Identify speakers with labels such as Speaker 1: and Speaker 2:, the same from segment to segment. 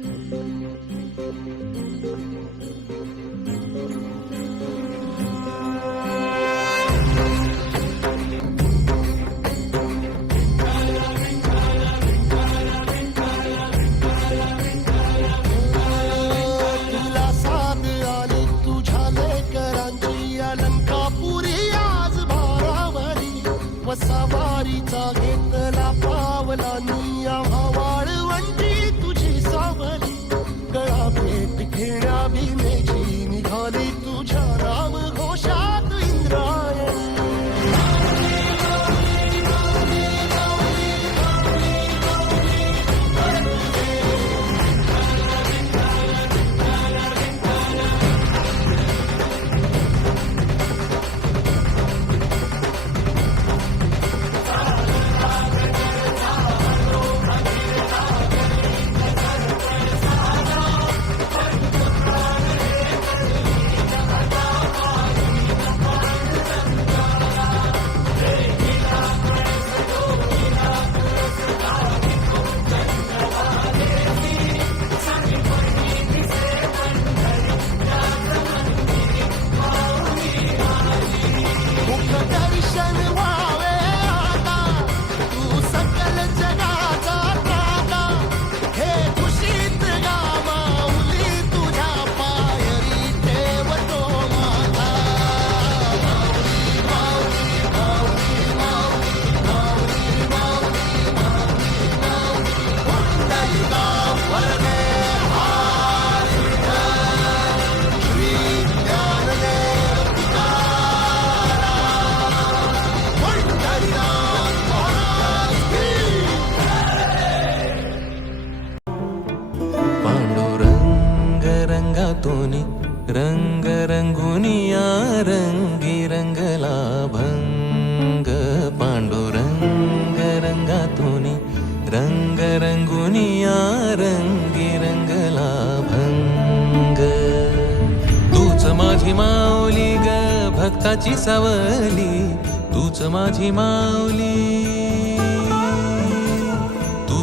Speaker 1: Thank you.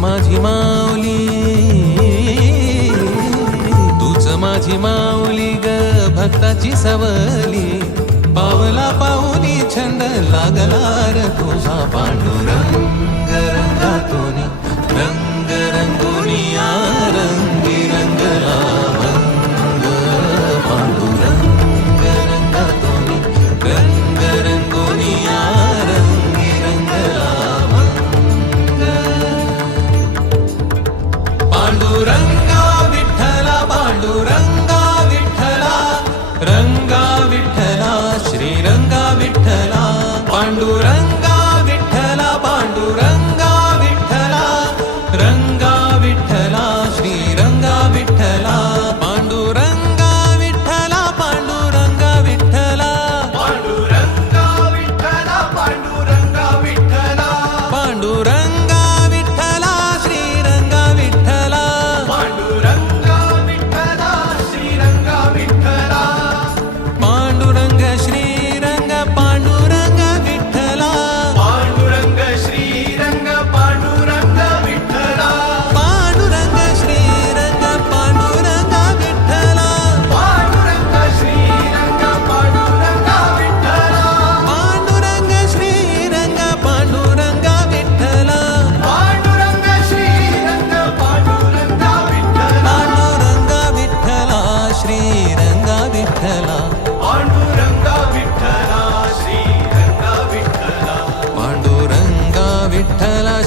Speaker 1: माझी माऊली तूच माझी माऊली ग भक्ताची सवली पावला पाहुली छंद लागला र तुझा पांडुरंग रंगातोनी रंग रंगोनी रंग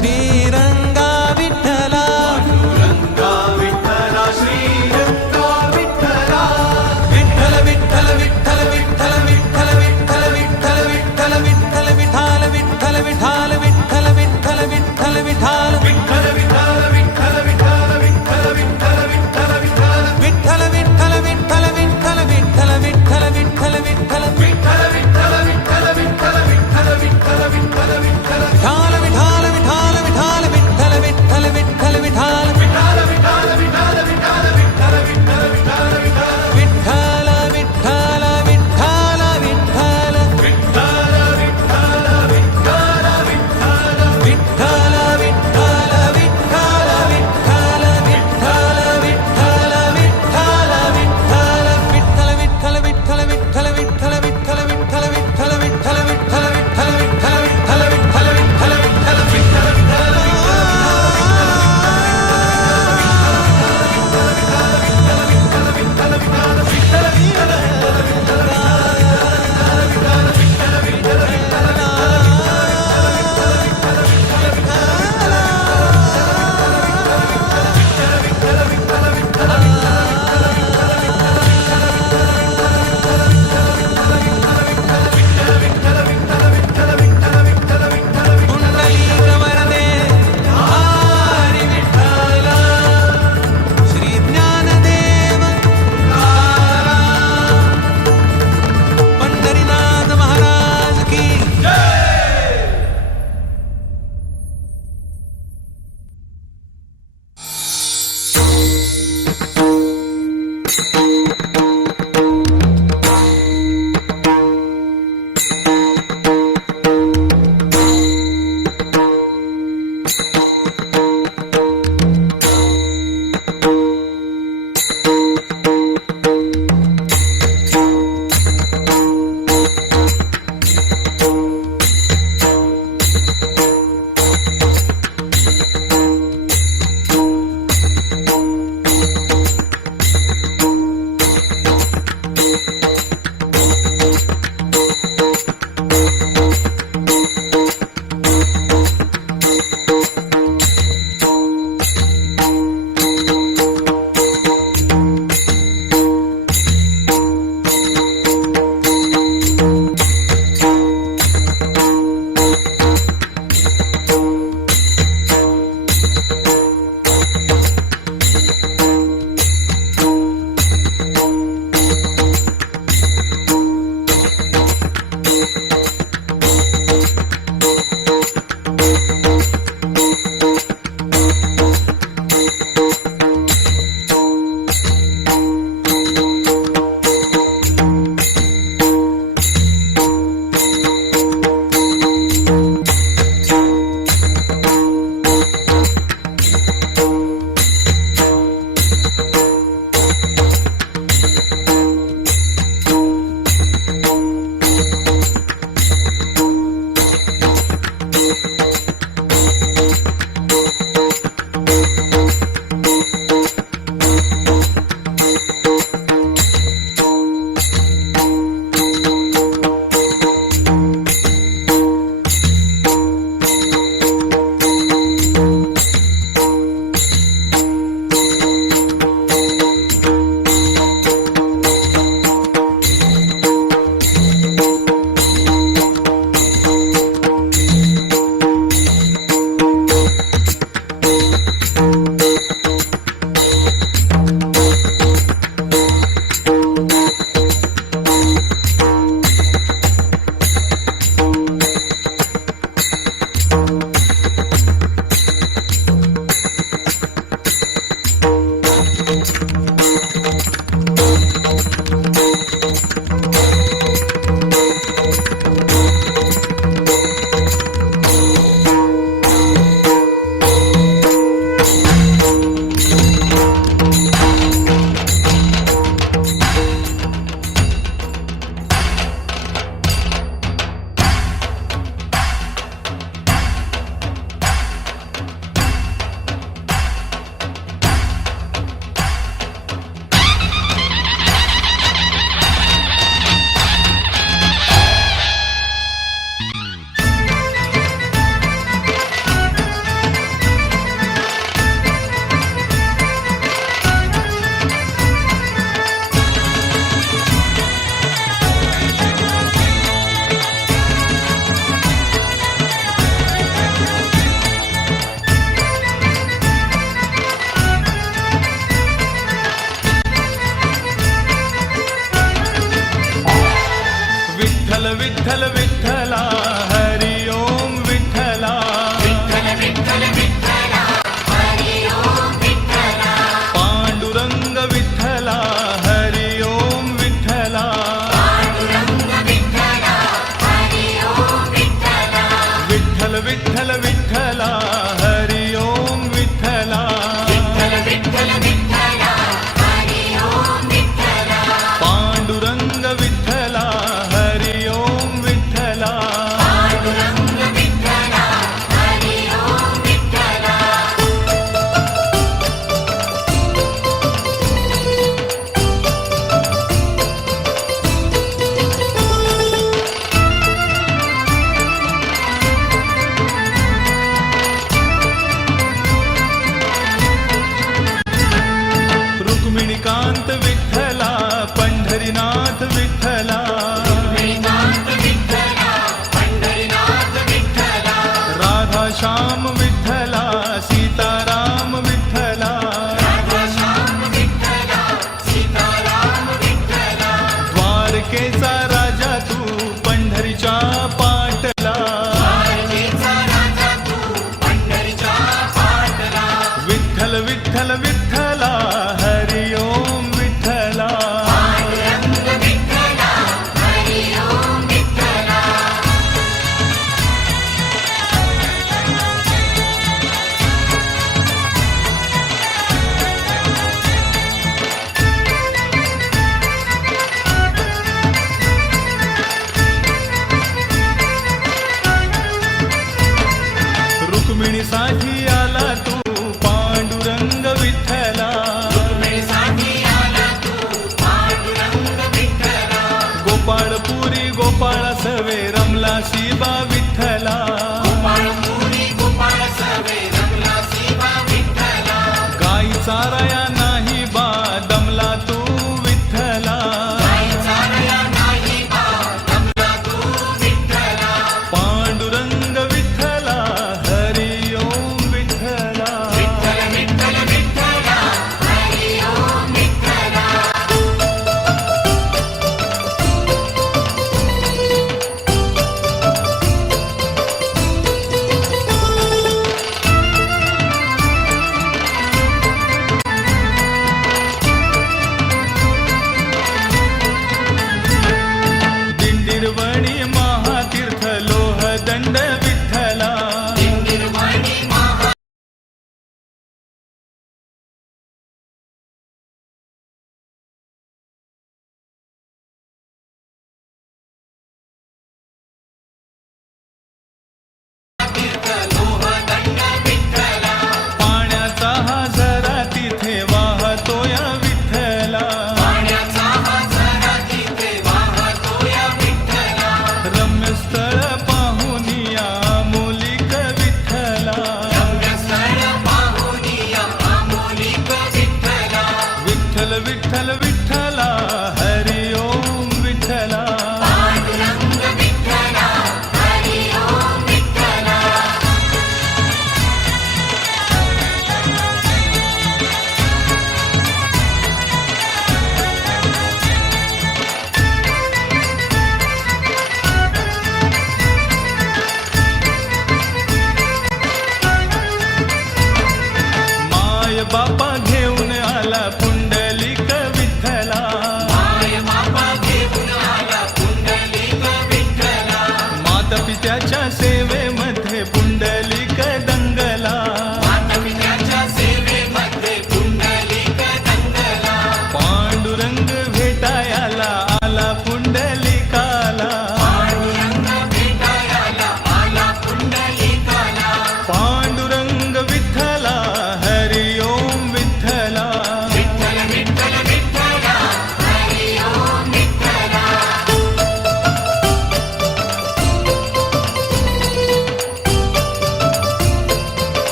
Speaker 1: Krishna. हरिनाथ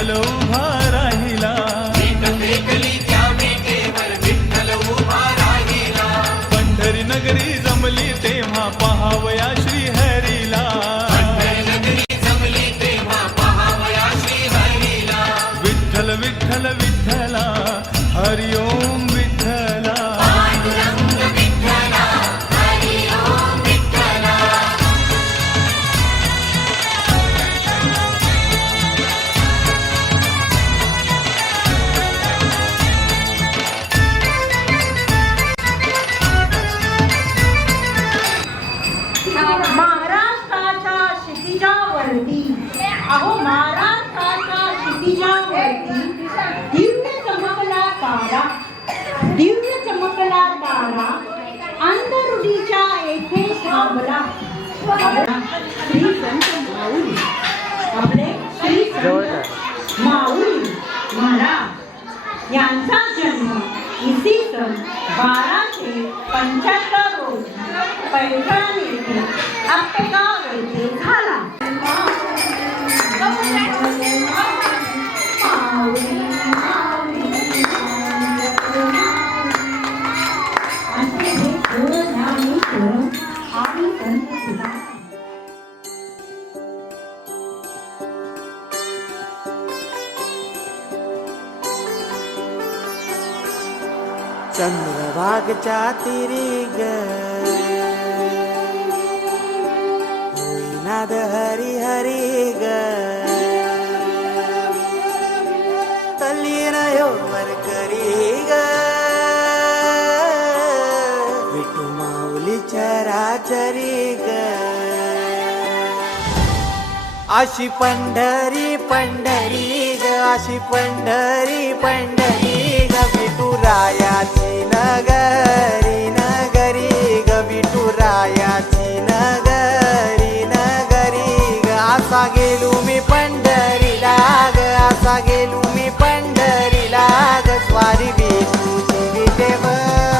Speaker 1: विठ्ठल
Speaker 2: उभा राहिला. पंढरी नगरी
Speaker 3: आपले श्री माऊली महाराज. यांचा जन्म इसवी सन बाराशे पंच्याहत्तर रोजी पैठण येथे आपटेगाव येथे झाला.
Speaker 4: राग जातिरी ग. हरी हरी ग. तल्ली नयो वर करी ग. विटू माऊली चराचरी ग. अशी पंढरी पंढरी ग अशी पंढरी पंढरी ग
Speaker 5: विटू रायाची नगरी नगरी ग विठुरायाची नगरी नगरी ग. असा गेलो मी पंढरीला ग असा गेलो मी पंढरीला ग. स्वारी विठूची विटेवर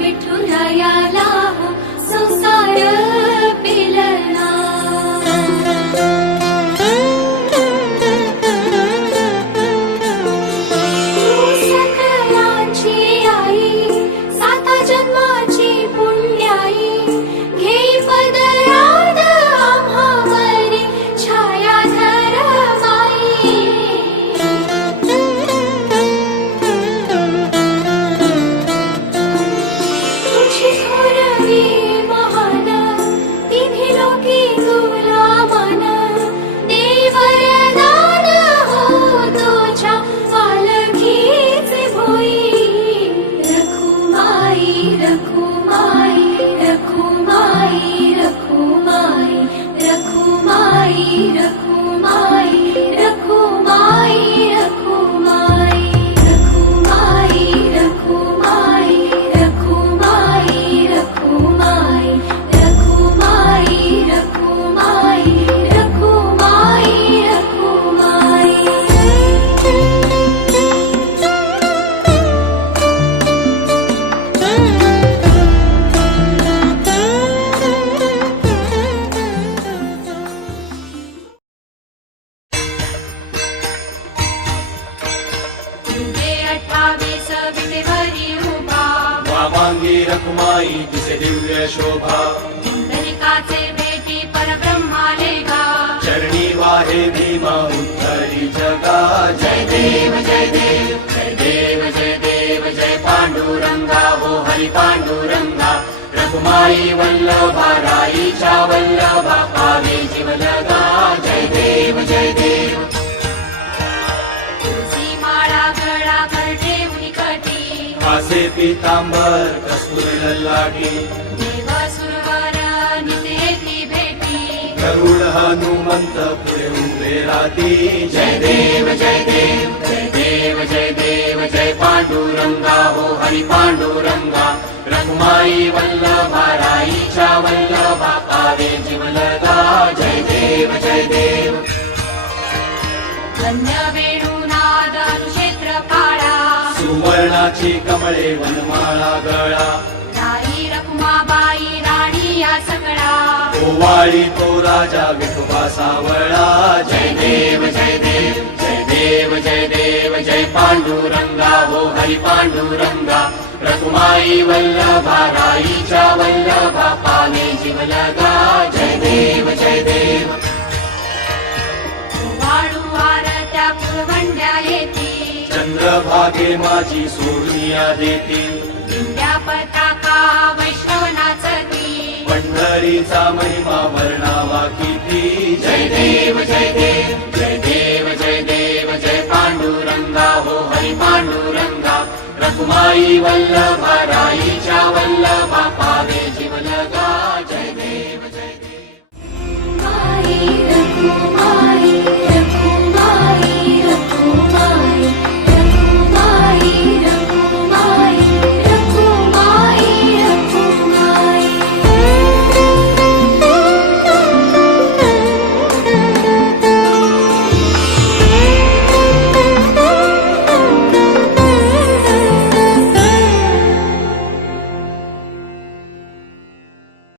Speaker 6: विठुनया रखुमाई तिचे दिव्य शोभा.
Speaker 5: पुंडलिकाचे
Speaker 6: चरणी वाहे भीमा उद्धरी जगा. जय देव जय देव. जय देव जय देव जय पांडुरंगा. हो हरी पांडुरंगा. रखुमाई वल्लभा राईच्या वल्लभा पावे जीवलगा जय पितांबर कस्तुर ललाटी
Speaker 5: देव सुरवर नितेती भेटी.
Speaker 6: गरुड हनुमंत पुढे उभे राती. जय देव जय देव जय देव जय देव जय पांडुरंगा. हो हरी पांडुरंगा. रखुमाई वल्लभा राईच्या वल्लभा पावे जीवलगा. जय देव जय देव.
Speaker 5: अनुक्षेत्र पाळा
Speaker 6: सुवर्णाची कमळे वनमाळा गळा.
Speaker 5: राई रखुमाबाई राणी या सगळा.
Speaker 6: ओवाळी तो राजा विठोबा सावळा. जय देव जय देव जय देव जय देव जय पांडुरंगा. हो हरी पांडुरंगा. रकुमाई वल्लभा राईच्या वल्लभा पावे जीवलगा. जय देव जय देव.
Speaker 5: वाळू आरत्या पुरवंड्या येती
Speaker 6: चंद्रभागे माझी सोडनिया देते.
Speaker 5: दिंड्या पताका वैष्णवनाच
Speaker 6: पंढरीचा महिमा वर्णावा किती. जय देव जय देव जय देव जय देव जय पांडुरंगा. हो हरी पांडुरंगा. रघुमाई वल्लभा राईच्या वल्लभा पावे जीवलगा. जय देव जय देव.